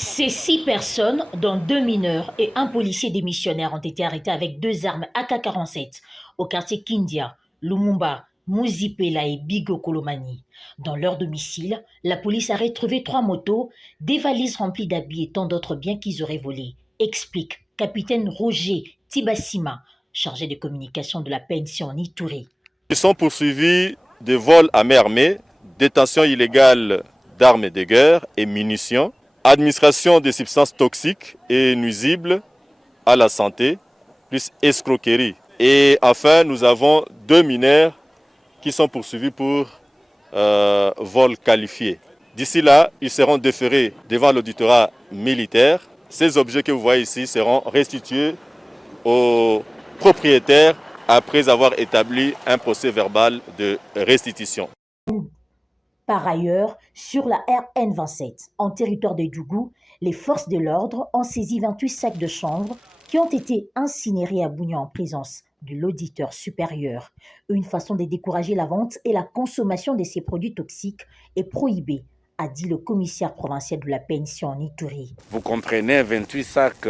Ces 6 personnes, dont 2 mineurs et un policier démissionnaire, ont été arrêtés avec 2 armes AK-47 au quartier Kindia, Lumumba, Muzipela et Bigo Kolomani. Dans leur domicile, la police a retrouvé 3 motos, des valises remplies d'habits et tant d'autres biens qu'ils auraient volés, explique capitaine Roger Tibassima, chargé de communication de la pension Ituri. Ils sont poursuivis de vol à main armée, détention illégale d'armes de guerre et munitions, administration de substances toxiques et nuisibles à la santé, plus escroquerie. Et enfin, nous avons 2 mineurs qui sont poursuivis pour vol qualifié. D'ici là, ils seront déférés devant l'auditorat militaire. Ces objets que vous voyez ici seront restitués aux propriétaires après avoir établi un procès verbal de restitution. Par ailleurs, sur la RN27, en territoire de Dougou, les forces de l'ordre ont saisi 28 sacs de chanvre qui ont été incinérés à Bougnan en présence de l'auditeur supérieur. Une façon de décourager la vente et la consommation de ces produits toxiques est prohibée, a dit le commissaire provincial de la pension en Ituri. Vous comprenez, 28 sacs,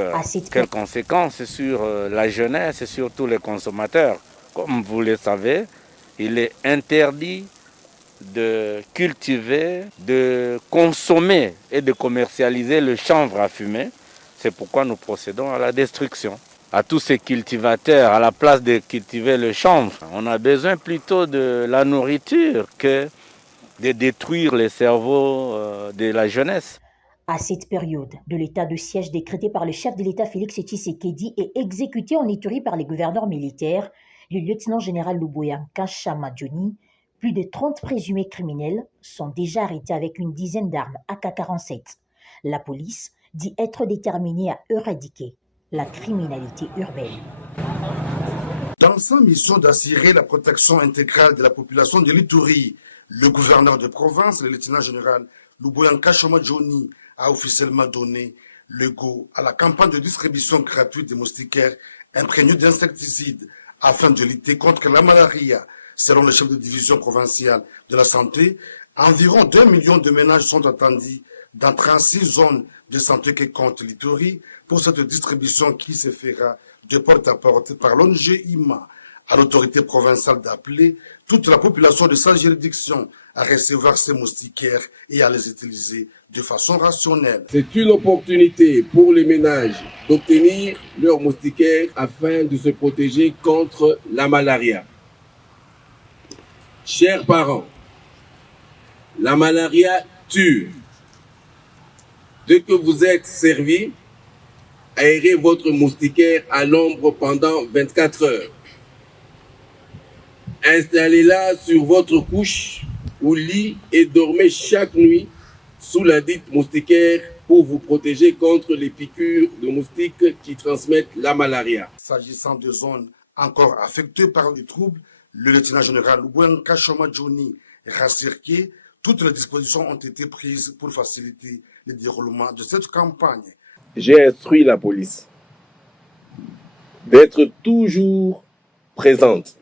quelles conséquences sur la jeunesse et sur tous les consommateurs. Comme vous le savez, il est interdit de cultiver, de consommer et de commercialiser le chanvre à fumer. C'est pourquoi nous procédons à la destruction. À tous ces cultivateurs, à la place de cultiver le chanvre, on a besoin plutôt de la nourriture que de détruire les cerveaux de la jeunesse. À cette période de l'état de siège décrété par le chef de l'État Félix Tshisekedi et exécuté en Ituri par les gouverneurs militaires, le lieutenant-général Luboya Nkashama Johnny, plus de 30 présumés criminels sont déjà arrêtés avec une dizaine d'armes AK-47. La police dit être déterminée à éradiquer la criminalité urbaine. Dans sa mission d'assurer la protection intégrale de la population de l'Ituri, le gouverneur de province, le lieutenant-général Luboya Nkashama Johnny, a officiellement donné le go à la campagne de distribution gratuite de moustiquaires imprégnés d'insecticides afin de lutter contre la malaria. Selon le chef de division provinciale de la santé, environ 2 millions de ménages sont attendus dans 36 zones de santé que compte l'Ituri pour cette distribution qui se fera de porte à porte par l'ONG IMA. À l'autorité provinciale d'appeler toute la population de sa juridiction à recevoir ces moustiquaires et à les utiliser de façon rationnelle. C'est une opportunité pour les ménages d'obtenir leurs moustiquaires afin de se protéger contre la malaria. Chers parents, la malaria tue. Dès que vous êtes servis, aérez votre moustiquaire à l'ombre pendant 24 heures. Installez-la sur votre couche ou lit et dormez chaque nuit sous la dite moustiquaire pour vous protéger contre les piqûres de moustiques qui transmettent la malaria. S'agissant de zones encore affectées par les troubles, le lieutenant-général Luboya Nkashama Johnny rassure que toutes les dispositions ont été prises pour faciliter le déroulement de cette campagne. J'ai instruit la police d'être toujours présente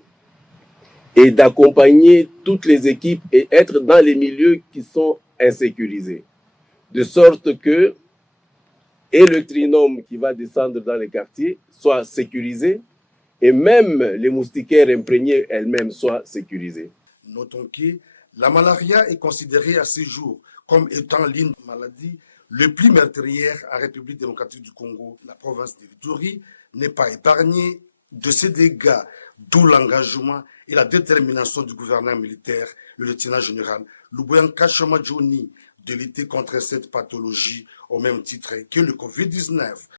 et d'accompagner toutes les équipes et être dans les milieux qui sont insécurisés. De sorte que et le trinôme qui va descendre dans les quartiers soit sécurisé et même les moustiquaires imprégnés elles-mêmes soient sécurisées. Notons que la malaria est considérée à ce jour comme étant l'une des maladies les plus meurtrières en République démocratique du Congo. La province de l'Ituri n'est pas épargnée de ces dégâts, d'où l'engagement et la détermination du gouverneur militaire, le lieutenant-général Luboya Nkashama Johnny, de lutter contre cette pathologie au même titre que le Covid-19.